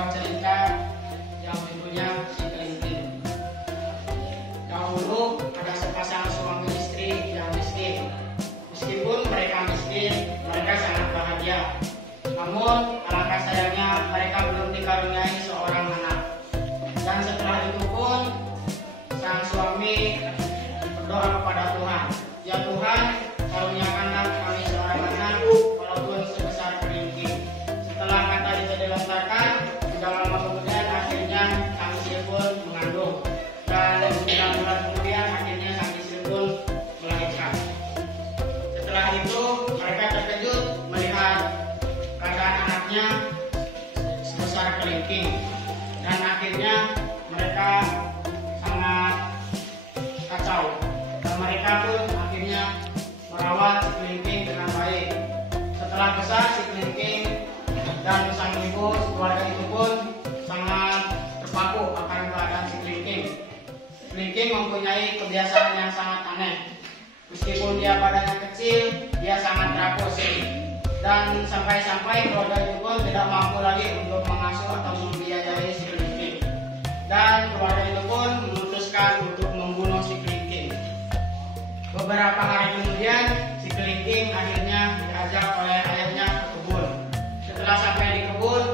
sebuah cerita yang judulnya Si Kelingking. Dahulu ada sepasang suami istri yang miskin. Meskipun mereka miskin, mereka sangat bahagia. Namun alangkah sayangnya mereka belum dikaruniai seorang anak. Dan setelah itu pun sang suami berdoa kepada Tuhan, "Ya Tuhan, karuniakanlah kami seorang anak walaupun sebesar kelingking." Setelah kata itu dilontarkan, tidak lama kemudian akhirnya sang istri pun mengandung. Dan 9 bulan kemudian akhirnya sang istri pun melahirkan. Setelah itu mereka terkejut melihat keadaan anaknya sebesar kelingking. Dan akhirnya mereka sangat kacau. Dan mereka pun akhirnya merawat si kelingking dengan baik. Setelah besar si kelingking dan sang ibu, keluarga itu pun sangat terpaku akan keadaan si kelingking. Kelingking mempunyai kebiasaan yang sangat aneh. Meskipun dia badannya kecil, dia sangat rakus. Dan sampai-sampai keluarga itu pun tidak mampu lagi untuk mengasuh atau membiayai si kelingking. Dan keluarga itu pun memutuskan untuk membunuh si kelingking. Beberapa hari kemudian, si kelingking akhirnya diajak oleh ayahnya ke kebun. Setelah sampai di kebun,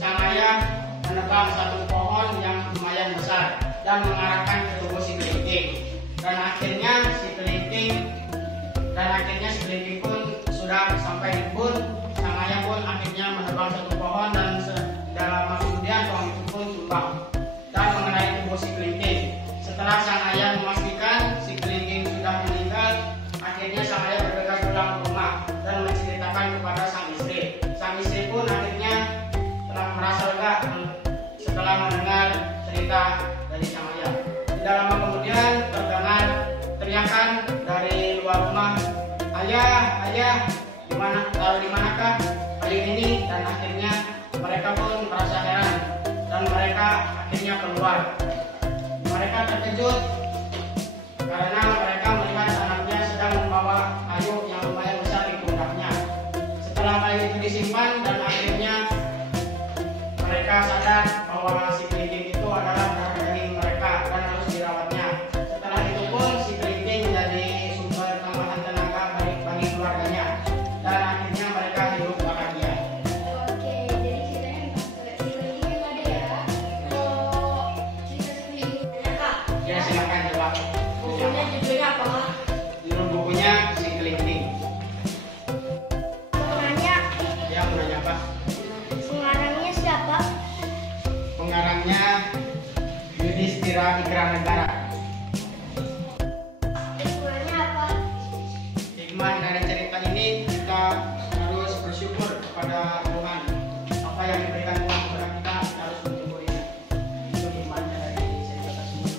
sang ayah menebang satu pohon yang lumayan besar dan mengarahkan ke tubuh si kelingking. Dan akhirnya si kelingking pun sudah sampai di kebun. Sang ayah pun akhirnya menebang satu pohon dan dalam lama kemudian pohon itu pun tumbang dan mengenai tubuh si kelingking. Setelah sang ayah memastikan si kelingking sudah meninggal, akhirnya sang ayah bergegas pulang ke rumah dan menceritakan kepada sang istri. Sang istri pun akhirnya telah merasa lega setelah mendengar cerita dari sang ayah. Tidak lama kemudian terdengar teriakan dari luar rumah, "Ayah, di manakah kali ini?" Dan akhirnya mereka pun merasa heran dan mereka akhirnya keluar. Mereka terkejut karena mereka melihat anaknya sedang membawa kayu yang lumayan besar di pundaknya. Setelah kayu itu disimpan dan akhirnya mereka sadar bahwa si kelingking itu adalah darah daging mereka dan harus dirawatnya. Setelah itu pun si kelingking menjadi sumber tambahan tenaga bagi keluarganya dan akhirnya mereka hidup bahagia. Oke, jadi ceritanya si kelingking itu ada ya. Kalau cerita si kelingking Kak, Ya, silakan jawab. judulnya apa Kak? Judul bukunya Si Kelingking. Pengarangnya, Ya, mau nanya apa? pengarangnya siapa? Pengarangnya Yudhistira Ikranegara. Hikmahnya apa? Hikmah dari cerita ini, kita harus bersyukur kepada Tuhan. Apa yang diberikan Tuhan kepada kita harus mensyukurinya. Itu hikmahnya dari cerita tersebut.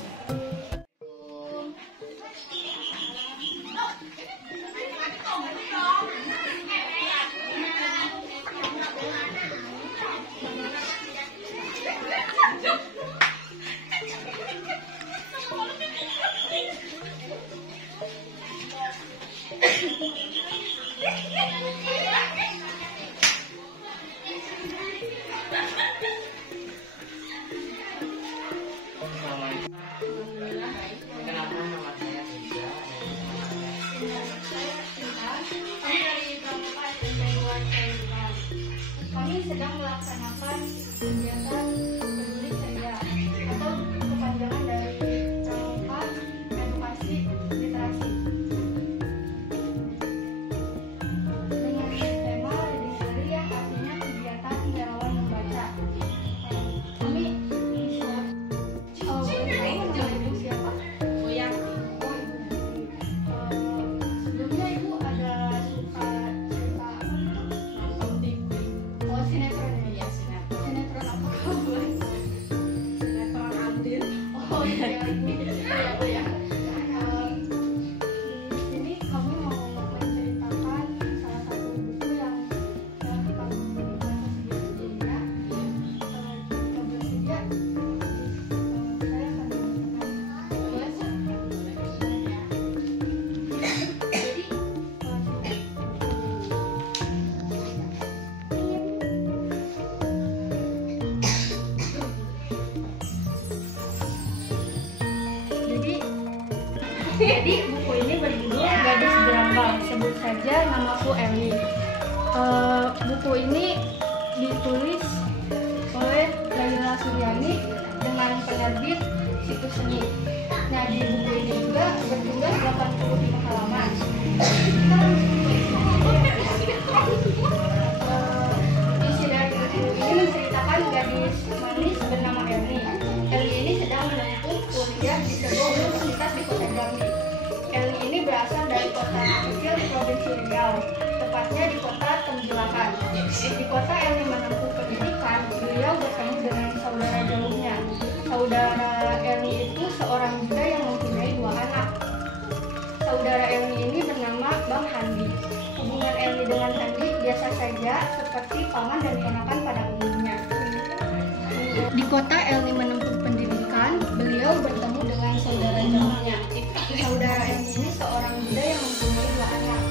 Kenapa nama saya Riza? Kami dari Pramuka SMP 2 Kalimantan. Kami sedang melaksanakan kegiatan peduli ceria atau kepanjangan dari Pramuka Edukasi Literasi dengan tema Reading Ceria, artinya kegiatan relawan membaca. Kami siapa? Sebelumnya ibu ada suka cerita nonton TV, sinetron ya? Sinetron apa kamu? Jadi buku ini berjudul Gadis Berambang, sebut saja namaku Elni. Buku ini ditulis oleh Laila Suryani dengan penerbit Situs Seni. Nah, di buku ini juga berjumlah 85 halaman. Isi dari buku ini menceritakan gadis manis bernama Elni. Elni ini sedang menempuh kuliah di sebuah universitas di kota Jambi. Elni ini berasal dari kota kecil di Provinsi Riau, tepatnya di kota Tembilakan. Di kota Elni menempuh pendidikan, beliau bertemu dengan saudara jauhnya. Saudara Elni itu seorang muda yang mempunyai 2 anak. Saudara Elni ini bernama Bang Handi. Hubungan Elni dengan Handi biasa saja, seperti paman dan ponakan pada umumnya. Di kota Elni menempuh pendidikan, beliau bertemu dengan saudara jauhnya. Saudara Elni ini seorang muda yang mempunyai 2 anak.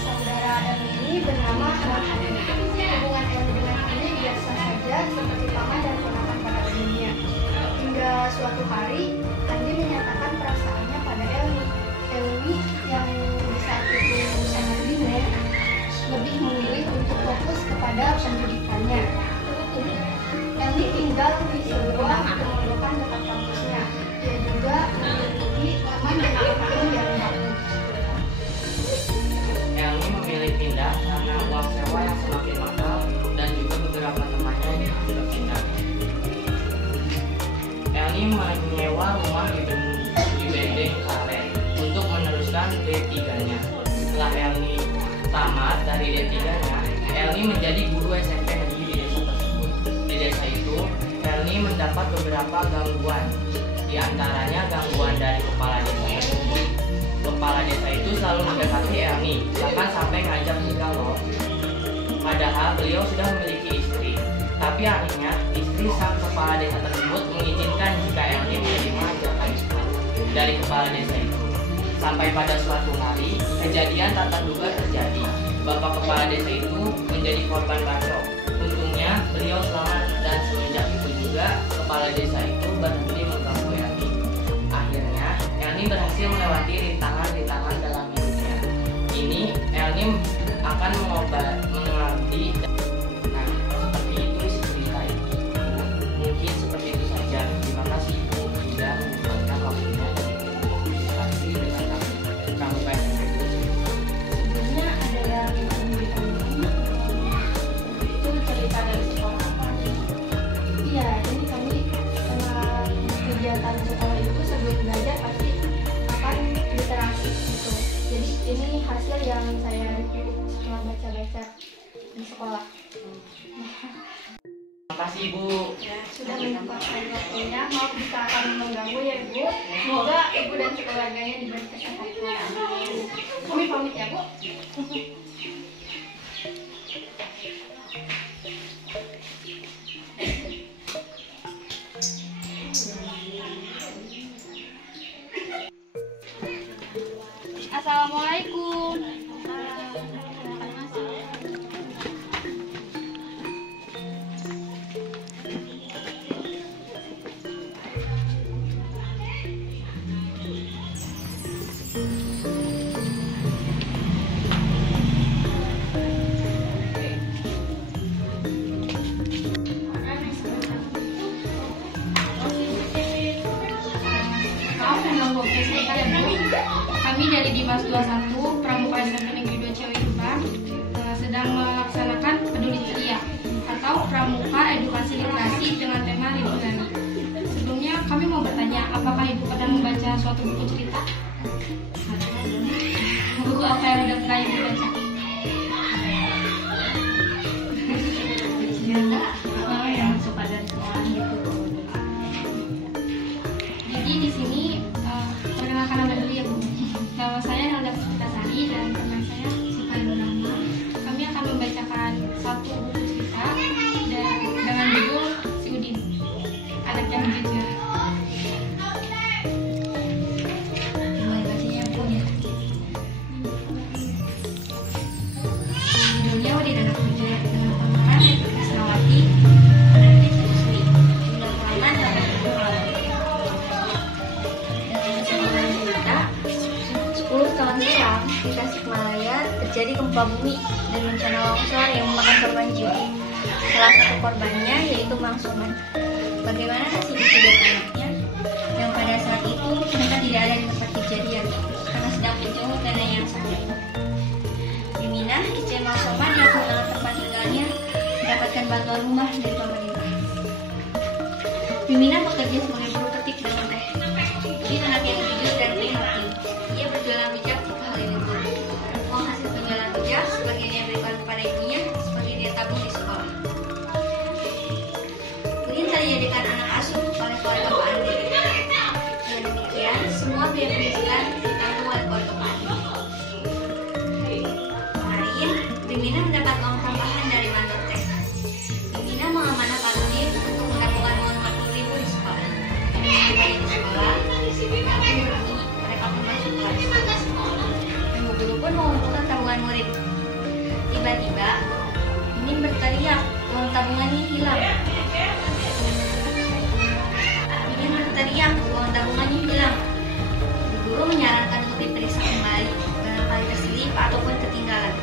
Saudara Elni ini bernama Bang Handi. Hubungan Elni dengan Handi biasa saja, seperti paman dan ponakan pada umumnya. Hingga suatu hari, Handi menyatakan perasaannya pada Elni. Elni yang di saat itu sangat bingung, lebih memilih untuk fokus kepada pendidikannya. Elni tinggal di sebuah pemondokan dekat kampusnya. Dia juga memiliki teman dan teman yang bagus. Elni memilih pindah karena uang sewa yang semakin mahal dan juga beberapa temannya yang juga pindah. Elni menyewa rumah di Bedeng Karen untuk meneruskan D3-nya. Setelah Elni tamat dari D3-nya, Elni menjadi guru SMP negeri di desa tersebut. Di desa itu, Elni mendapat beberapa gangguan, di antaranya gangguan dari kepala desa tersebut. Kepala desa itu selalu mendekati Elni, bahkan sampai ngajak nikah loh. Padahal beliau sudah memiliki istri, tapi akhirnya istri sang kepala desa tersebut mengizinkan jika Elni menerima ajakan dari kepala desa itu. Sampai pada suatu hari, kejadian tak terduga terjadi. Bapak kepala desa itu menjadi korban bacok. Untungnya beliau selamat dan semenjak itu juga kepala desa itu berhenti mengganggu Elni. Akhirnya Elni berhasil melewati rintangan-rintangan dalam hidupnya. Ini Elni akan mengabdi. Nah, seperti itu isi cerita itu. Mungkin seperti itu saja. Terima kasih Ibu sudah menyempatkan waktunya diskusi dengan kami PSMP. Sebelumnya ada yang itu cerita dari sekolah. Iya, jadi kami dengan kegiatan sekolah itu sebelum belajar pasti akan literasi gitu. Jadi ini hasil yang saya review setelah baca-baca di sekolah. Terima kasih Ibu. Ya, sudah menyempatkan waktunya. Maaf jika akan mengganggu ya Ibu. Semoga Ibu dan keluarganya diberi kesehatan. Kami pamit ya Bu. Assalamualaikum. Maaf mengganggu waktu saya ya Bu. Kami dari Dimas 21 Pramuka SMP Negeri 2 Ciawirukan sedang melaksanakan Peduli Ceria atau Pramuka Edukasi Literasi dengan tema Rindu. Sebelumnya kami mau bertanya, apakah Ibu pernah membaca suatu buku cerita? Buku apa yang sudah pernah Ibu baca? Yang suka dari sekolah gitu. Jadi di sini perkenalkan nama dulu ya Bu. Nama saya Nalda Puspitasari dan teman saya Suka Nurama. Kami akan membacakan satu buku cerita dan dengan judul Si Udin, anak yang jujur. Mulai bacanya Bu ya. Sukabumi dan bencana longsor yang memakan korban jiwa. Salah satu korbannya yaitu Mang Soman. Bagaimana nasib ibu dan anaknya yang pada saat itu mereka tidak ada di tempat kejadian karena sedang menjenguk nenek yang sakit. Di Minah, istri Mang Soman yang kehilangan tempat tinggalnya mendapatkan bantuan rumah dari pemerintah. Minah bekerja sebagai buruh petik dengan teh. Dia anak yang jujur dan hati. Ia berjualan rujak di Halilintar. Uang hasil penjualan rujak sebagian dia berikan kepada ibunya, sebagian dia tabung di sekolah. Udin telah dijadikan anak asuh oleh keluarga Pak Andi. Dengan demikian, semua biaya pendidikan ditanggung oleh keluarga Pak Andi. Kemarin, Minah mendapat uang tambahan dari mandor teh. Minah mengamanahkan Udin untuk menabungkan uang 50.000 di sekolah. Semuanya di sekolah, mereka pun masuk kelas. Ibu guru pun mengumpulkan tabungan murid. Tiba-tiba, Mimin berteriak, uang tabungannya hilang. Mimin berteriak, uang tabungannya hilang. Ibu guru menyarankan untuk diperiksa kembali, barangkali terselip ataupun ketinggalan.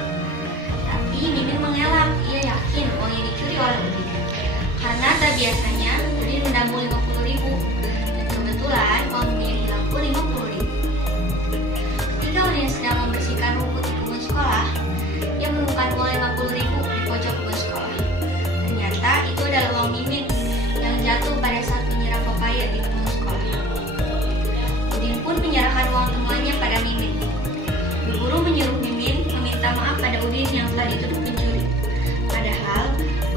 Tapi Mimin mengelak, ia yakin uangnya dicuri oleh Udin. Karena tak biasanya, Udin menabung 50.000. Dan kebetulan uang Mimin yang hilang pun 50.000. Ketika Udin sedang membersihkan rumput di kebun sekolah, ia menemukan uang 50.000 di pojok kebun sekolah. Ternyata itu adalah uang Mimin yang jatuh pada saat menyiram pepaya di kebun sekolah. Udin pun menyerahkan uang temuannya pada Mimin. Bu guru menyuruh Mimin meminta maaf pada Udin yang telah dituduh pencuri. Padahal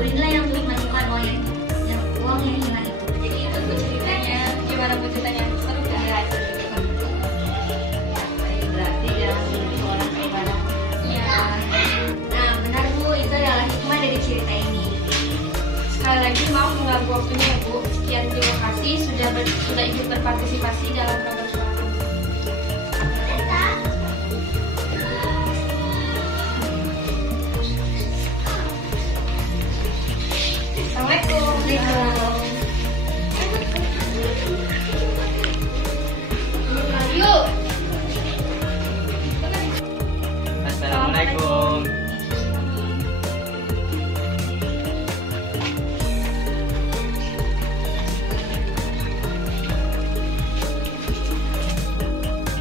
Udinlah yang telah menemukan uang yang hilang itu. Jadi itu bu ceritanya. Gimana bu ceritanya? Seru kan? Ya, berarti dalam seorang ibadah. Ya. Nah, benar bu, itu adalah hikmah dari cerita ini. Sekali lagi maaf mengganggu waktunya ya bu. Sekian, terima kasih sudah ikut berpartisipasi dalam program suara. Assalamualaikum. Yuk. Assalamualaikum.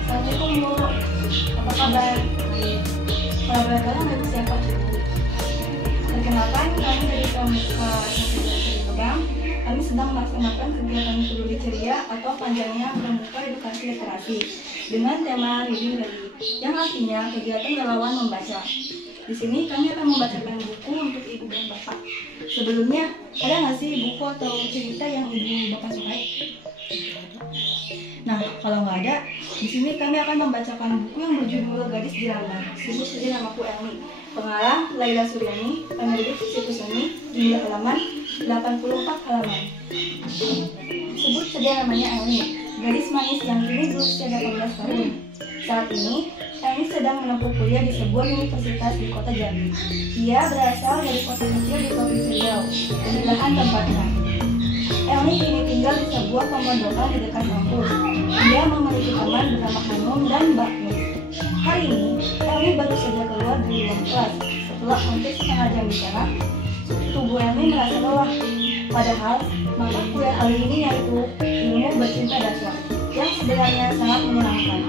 Assalamualaikum Bu. Apa kabar? Kalau boleh tahu nama ibu siapa Bu? Perkenalkan, kami dari Pramuka Program. Kami sedang melaksanakan kegiatan peduli ceria atau panjangnya Pramuka Edukasi Literasi dengan tema Reading Rally, yang artinya kegiatan relawan membaca. Di sini kami akan membacakan buku untuk ibu dan bapak. Sebelumnya, ada nggak sih buku atau cerita yang ibu bapak sukai? Nah, kalau nggak ada, di sini kami akan membacakan buku yang berjudul Gadis Jelambar. Sebut saja namaku Elmi. Pengarang Laila Suryani, penerbit Situs Seni, jumlah halaman 84 halaman. Sebut saja namanya Elmi, gadis manis yang kini berusia 18 tahun. Saat ini, Elmi sedang menempuh kuliah di sebuah universitas di kota Jambi. Ia berasal dari kota kecil di Provinsi Riau, di belahan tempatnya. Elmi kini tinggal di sebuah pemondokan di dekat kampus. Ia memiliki teman bernama Hanum dan Mbak Nur. Hari ini, Elmi baru saja keluar dari ruang kelas. Setelah hampir setengah jam bicara, tubuh Elmi merasa lelah. Padahal, mata kuliah kali ini yaitu ilmu bercinta dasar, yang sebenarnya sangat menyenangkan.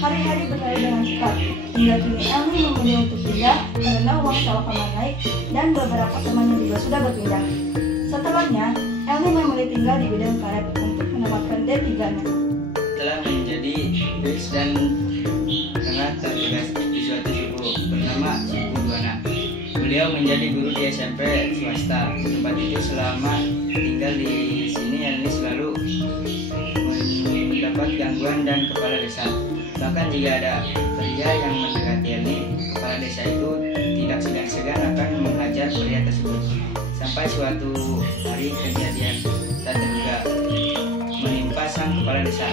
Hari-hari berlalu dengan cepat, hingga kini Elmi memilih untuk pindah karena uang sewa kamar naik dan beberapa temannya juga sudah berpindah. Setelahnya, Elmi memilih tinggal di bidang karet untuk mendapatkan D3-nya. Telah menjadi bos dan sangat tertugas di suatu suku bernama Suku Buana. Beliau menjadi guru di SMP swasta. Tempat itu selama tinggal di sini Elmi selalu mendapat gangguan dan kepala desa. Bahkan jika ada pria yang mendekati Elmi, kepala desa itu tidak segan-segan akan menghajar pria tersebut. Sampai suatu hari kejadian tak terduga menimpa sang kepala desa.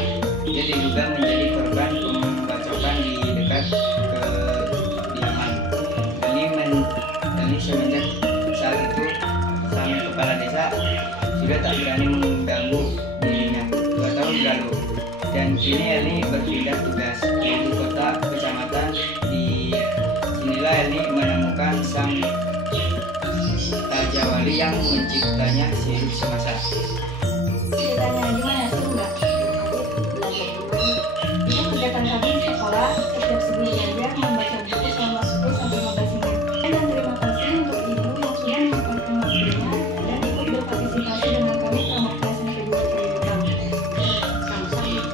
Dia diduga menjadi korban pembacokan di dekat kediaman. Elmi semenjak saat itu sang kepala desa sudah tak berani mengganggu dirinya. 2 tahun berlalu dan kini Elmi berpindah tugas di kota kecamatan. Di sinilah Elmi yang menciptanya sehidup semasa. Ceritanya gimana sih Mbak? Itu kegiatan kami di sekolah setiap sebelum belajar membaca buku selama 10-15 menit. Dan terima kasih untuk ibu yang sudah menyempatkan waktunya dan ikut berpartisipasi dengan kami selama kelas yang kedua terlibat. Sama-sama.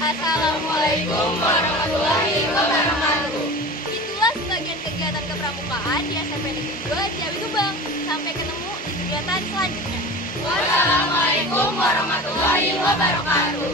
Assalamualaikum warahmatullahi wabarakatuh. Itulah sebagian kegiatan kepramukaan di SMP Negeri 2 Ciawi Gebang. Sampai ketemu di kegiatan selanjutnya. Wassalamualaikum warahmatullahi wabarakatuh.